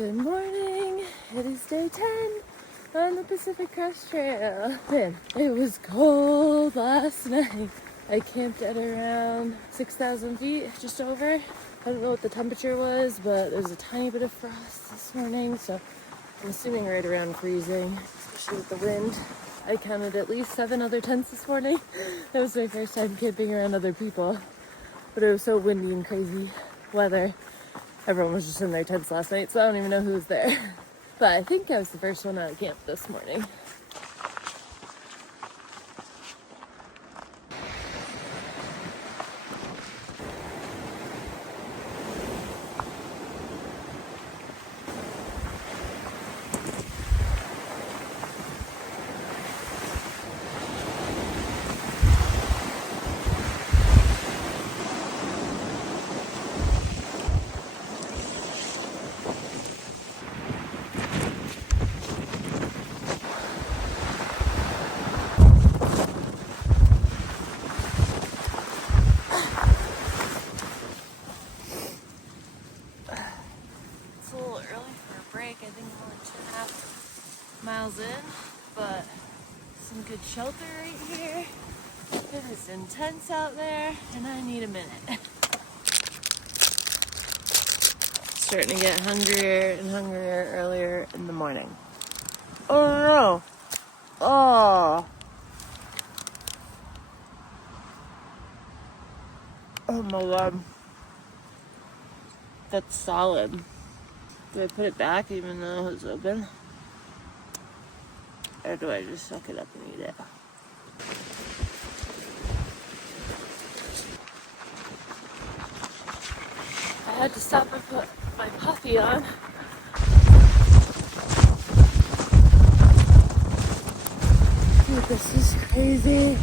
Good morning. It is day 10 on the Pacific Crest Trail. Man, it was cold last night. I camped at around 6,000 feet, just over. I don't know what the temperature was, but there's a tiny bit of frost this morning, so I'm assuming right around freezing, especially with the wind. I counted at least 7 other tents this morning. That was my first time camping around other people, but it was so windy and crazy weather. Everyone was just in their tents last night, so I don't even know who was there. But I think I was the first one out of camp this morning. It's a little early for a break. I think I'm only 2.5 miles in, but some good shelter right here. It is intense out there, and I need a minute. Starting to get hungrier and hungrier earlier in the morning. Oh no! Oh! Oh my god. That's solid. Do I put it back even though it's open? Or do I just suck it up and eat it? I had to stop and put my puffy on. Dude, this is crazy.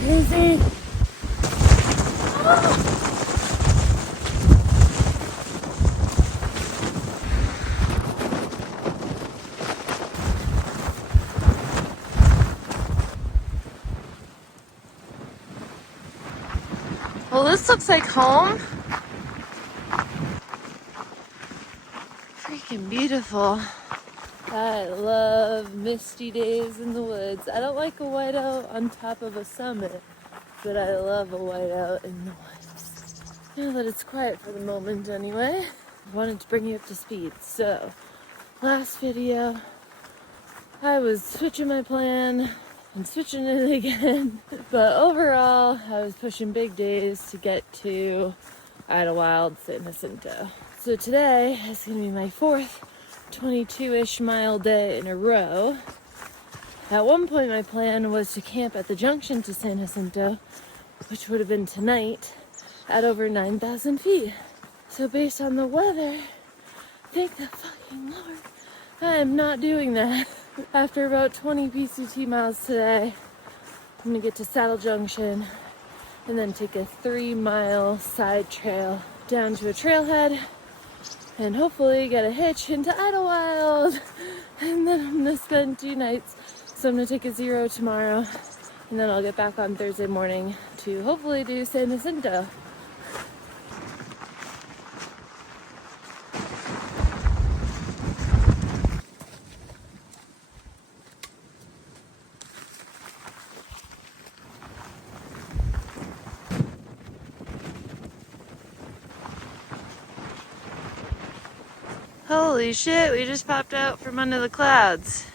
Crazy. Oh. Well, this looks like home. Freaking beautiful. I love misty days in the woods. I don't like a whiteout on top of a summit, but I love a whiteout in the woods. Now that it's quiet for the moment anyway, I wanted to bring you up to speed. So, last video, I was switching my plan and switching it again. But overall, I was pushing big days to get to Idyllwild, San Jacinto. So today is going to be my 4th 22-ish mile day in a row. At one point my plan was to camp at the junction to San Jacinto, which would have been tonight, at over 9,000 feet. So based on the weather, thank the fucking Lord, I am not doing that. After about 20 PCT miles today, I'm gonna get to Saddle Junction and then take a 3-mile side trail down to a trailhead and hopefully get a hitch into Idyllwild. And then I'm gonna spend 2 nights. So I'm gonna take a 0 tomorrow and then I'll get back on Thursday morning to hopefully do San Jacinto. Holy shit, we just popped out from under the clouds.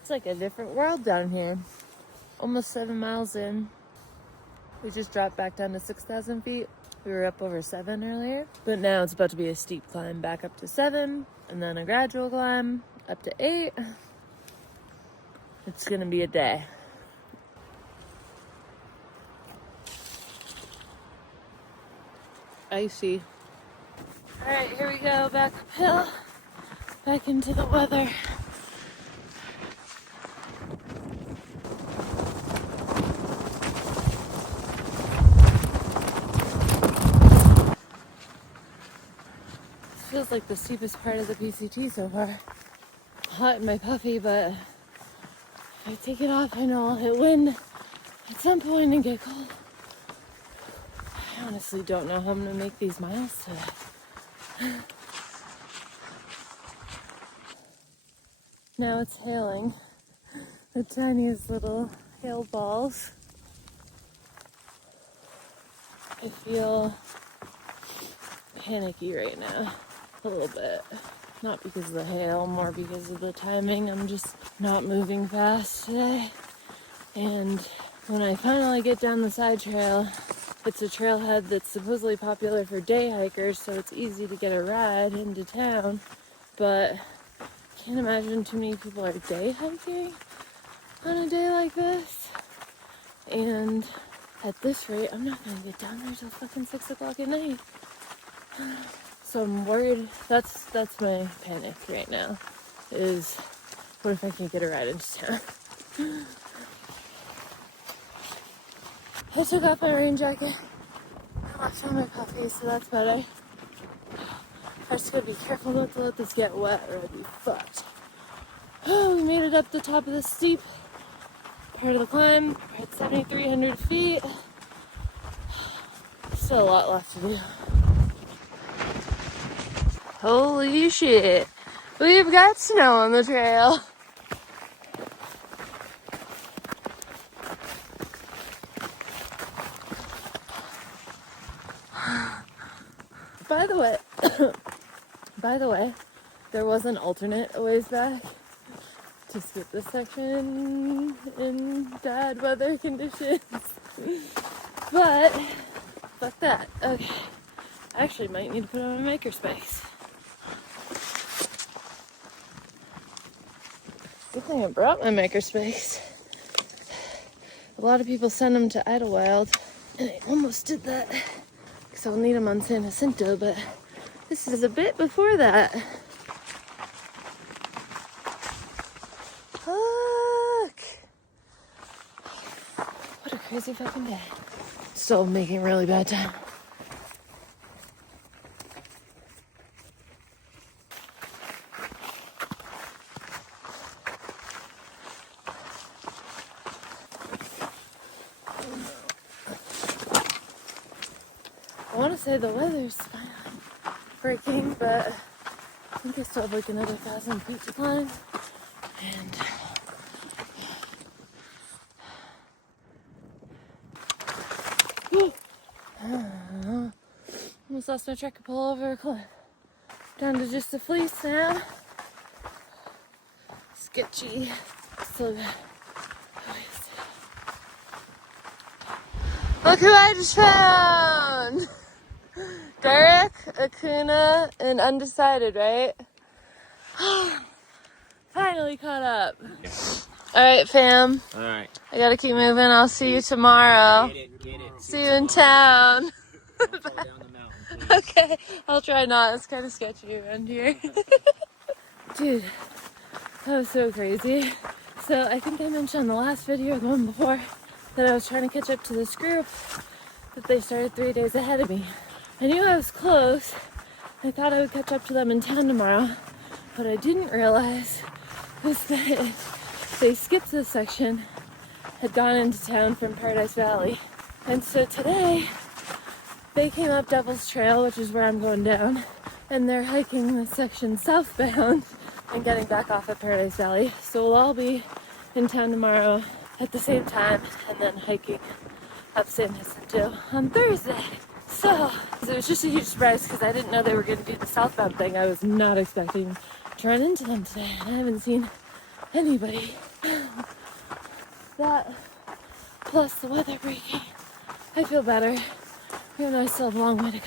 It's like a different world down here. Almost 7 miles in. We just dropped back down to 6,000 feet. We were up over 7 earlier, but now it's about to be a steep climb back up to 7, and then a gradual climb up to 8. It's gonna be a day. Icy. All right, here we go, back uphill, back into the weather. This feels like the steepest part of the PCT so far. Hot in my puffy, but if I take it off, I know I'll hit wind at some point and get cold. honestly don't know how I'm gonna make these miles today. Now it's hailing. The tiniest little hail balls. I feel panicky right now, a little bit. Not because of the hail, more because of the timing. I'm just not moving fast today. And when I finally get down the side trail, it's a trailhead that's supposedly popular for day hikers, so it's easy to get a ride into town. But I can't imagine too many people are day hiking on a day like this. And at this rate, I'm not gonna get down there till fucking 6 o'clock at night. So I'm worried. That's my panic right now. Is what if I can't get a ride into town? I took off my rain jacket. I left on my coffee, so that's better. I just gotta be careful not to let this get wet or I'd be fucked. Oh, we made it up the top of the steep part of the climb. We're at 7,300 feet. Still a lot left to do. Holy shit. We've got snow on the trail. By the way, there was an alternate a ways back to skip this section in bad weather conditions. But, fuck that. Okay. I actually might need to put on my makerspace. Good thing I brought my makerspace. A lot of people send them to Idyllwild, and I almost did that because I'll need them on San Jacinto, but this is a bit before that. Fuck! What a crazy fucking day. Still making really bad time. I want to say the weather's finally breaking, but I think I still have like another 1,000 feet to climb. And almost lost my tractor pull over a cliff. Down to just a fleece now. Sketchy. So good. Look who I just found! Derek, Acuna, and Undecided, right? Finally caught up. Yeah. Alright, fam. Alright. I gotta keep moving. I'll see you tomorrow. Get it. See you in town. Don't fall down the mountain, please. Okay, I'll try not. It's kind of sketchy around here. Dude, that was so crazy. So I think I mentioned in the last video, the one before, that I was trying to catch up to this group, that they started 3 days ahead of me. I knew I was close. I thought I would catch up to them in town tomorrow. What I didn't realize was that they skipped this section, had gone into town from Paradise Valley. And so today, they came up Devil's Trail, which is where I'm going down, and they're hiking this section southbound and getting back off at Paradise Valley. So we'll all be in town tomorrow at the same time and then hiking up San Jacinto on Thursday. So it was just a huge surprise because I didn't know they were going to do the southbound thing. I was not expecting to run into them today, and I haven't seen anybody. That, plus the weather breaking, I feel better, even though I still have a long way to go.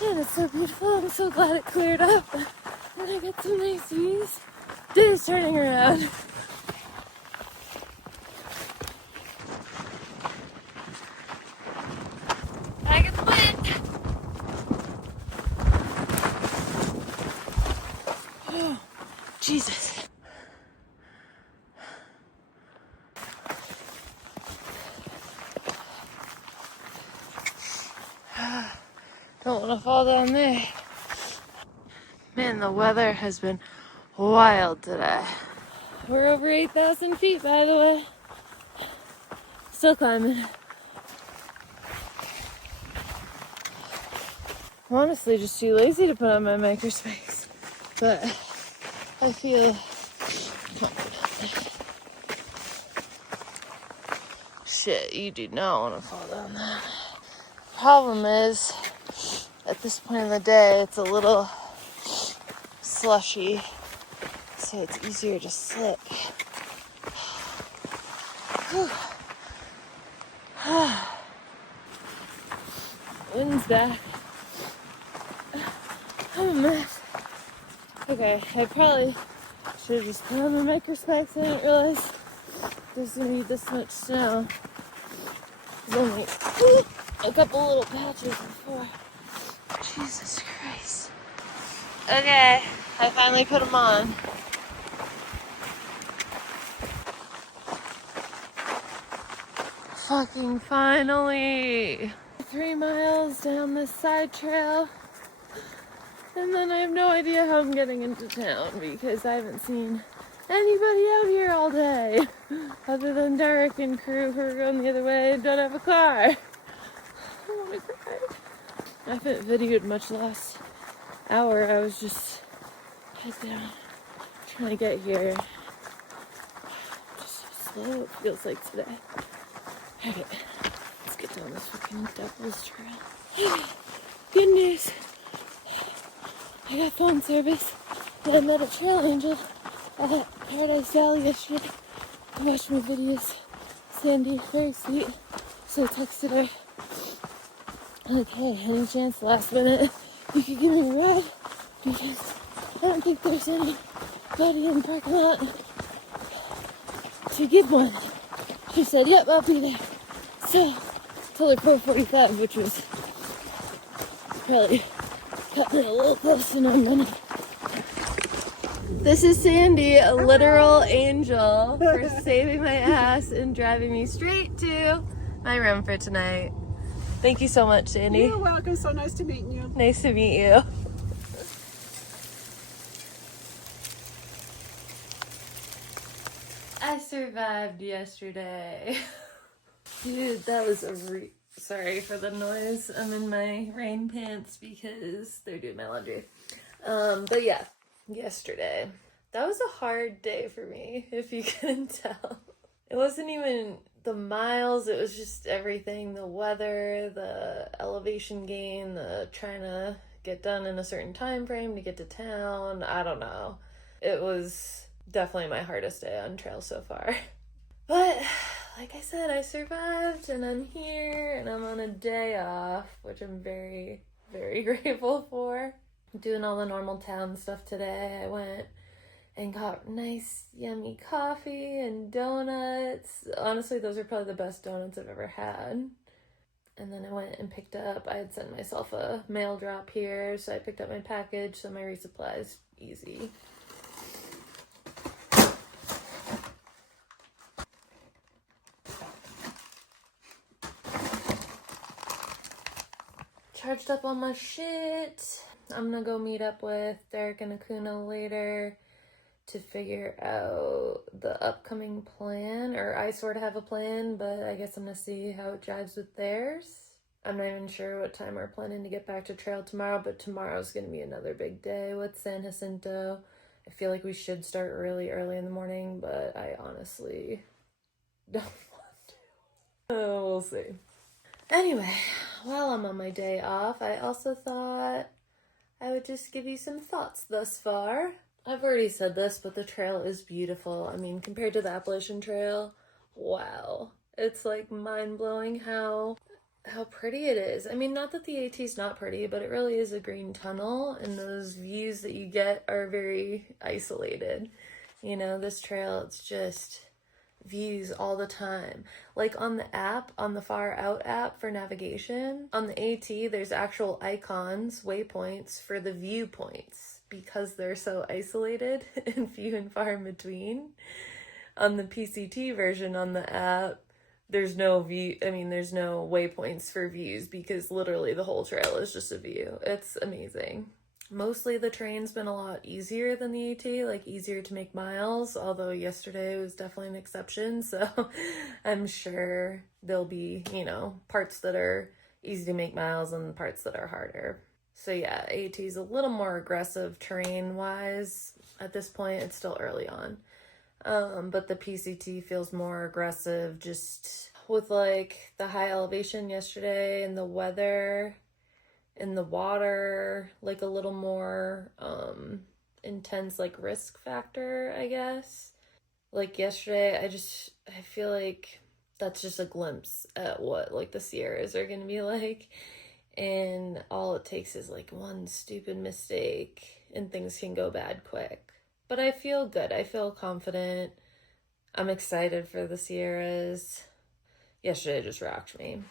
And it's so beautiful. I'm so glad it cleared up. And I got some nice views. Day's turning around. I get the wind. Oh, Jesus. want to fall down there. Man, the weather has been wild today. We're over 8,000 feet, by the way. Still climbing. I'm honestly just too lazy to put on my microspace, but I feel confident. Shit, you do not want to fall down there. Problem is, at this point in the day, it's a little slushy, so it's easier to slip. Wind's back. I'm a mess. Okay, I probably should have just put on my microspecs. I didn't realize there's gonna be this much snow. There's only a couple little patches before. Jesus Christ. Okay, I finally put them on. Fucking finally! 3 miles down this side trail. And then I have no idea how I'm getting into town because I haven't seen anybody out here all day. Other than Derek and crew who are going the other way and don't have a car. I want to cry. I haven't videoed much the last hour. I was just head down trying to get here. Just so slow it feels like today. Okay, let's get down this fucking Devil's Trail. Good news. I got phone service and I met a trail angel at Paradise Valley yesterday. I watched my videos. Sandy, very sweet. So I texted her, like, hey, any chance last minute you could give me a ride? Because I don't think there's anybody in the parking lot to give one. She said, yep, I'll be there. So, told her 4:45, which was probably cutting it a little close and I'm running. This is Sandy, a literal angel, for saving my ass and driving me straight to my room for tonight. Thank you so much, Sandy. You're welcome. So nice to meet you. Nice to meet you. I survived yesterday. Dude, that was a sorry for the noise. I'm in my rain pants because they're doing my laundry. But yeah, yesterday. That was a hard day for me, if you couldn't tell. It wasn't even the miles, it was just everything. The weather, the elevation gain, the trying to get done in a certain time frame to get to town. I don't know. It was definitely my hardest day on trail so far. But like I said, I survived and I'm here and I'm on a day off, which I'm very, very grateful for. Doing all the normal town stuff today. I went and got nice, yummy coffee and donuts. Honestly, those are probably the best donuts I've ever had. And then I went and picked up, I had sent myself a mail drop here, so I picked up my package, so my resupply's easy. Charged up on my shit. I'm gonna go meet up with Derek and Akuna later to figure out the upcoming plan, or I sort of have a plan, but I guess I'm gonna see how it jives with theirs. I'm not even sure what time we're planning to get back to trail tomorrow, but tomorrow's gonna be another big day with San Jacinto. I feel like we should start really early in the morning, but I honestly don't want to. We'll see. Anyway, while I'm on my day off, I also thought I would just give you some thoughts thus far. I've already said this, but the trail is beautiful. I mean, compared to the Appalachian Trail, wow. It's like mind-blowing how pretty it is. I mean, not that the AT's not pretty, but it really is a green tunnel, and those views that you get are very isolated. You know, this trail, it's just views all the time. Like on the app, on the Far Out app for navigation, on the AT, there's actual icons, waypoints for the viewpoints because they're so isolated and few and far in between. On the PCT version on the app, there's no view, I mean, there's no waypoints for views because literally the whole trail is just a view. It's amazing. Mostly the train's been a lot easier than the AT, like easier to make miles, although yesterday was definitely an exception, so I'm sure there'll be, you know, parts that are easy to make miles and parts that are harder. So yeah, AT is a little more aggressive terrain-wise. At this point, it's still early on. But the PCT feels more aggressive just with like the high elevation yesterday and the weather and the water, like a little more intense like risk factor, I guess. Like yesterday, I feel like that's just a glimpse at what like the Sierras are gonna be like. And all it takes is like one stupid mistake and things can go bad quick. But I feel good. I feel confident. I'm excited for the Sierras. Yesterday just rocked me.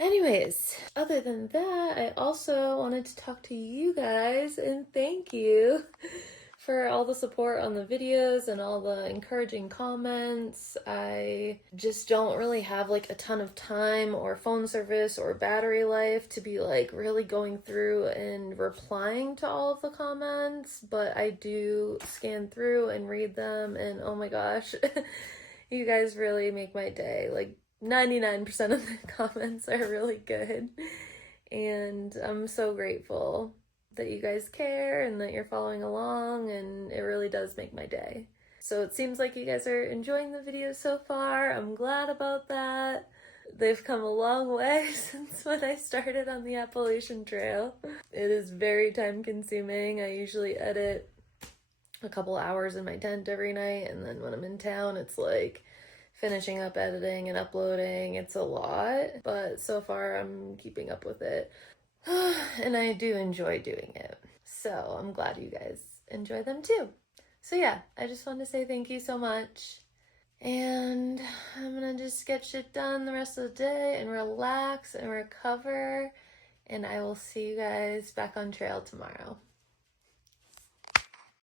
Anyways, other than that, I also wanted to talk to you guys and thank you for all the support on the videos and all the encouraging comments. I just don't really have like a ton of time or phone service or battery life to be like really going through and replying to all of the comments, but I do scan through and read them, and oh my gosh, you guys really make my day. Like 99% of the comments are really good, and I'm so grateful that you guys care and that you're following along, and it really does make my day. So it seems like you guys are enjoying the videos so far. I'm glad about that. They've come a long way since when I started on the Appalachian Trail. It is very time consuming. I usually edit a couple hours in my tent every night, and then when I'm in town it's like finishing up editing and uploading. It's a lot, but so far I'm keeping up with it. And I do enjoy doing it. So I'm glad you guys enjoy them too. So yeah, I just wanted to say thank you so much. And I'm gonna just get shit done the rest of the day and relax and recover. And I will see you guys back on trail tomorrow.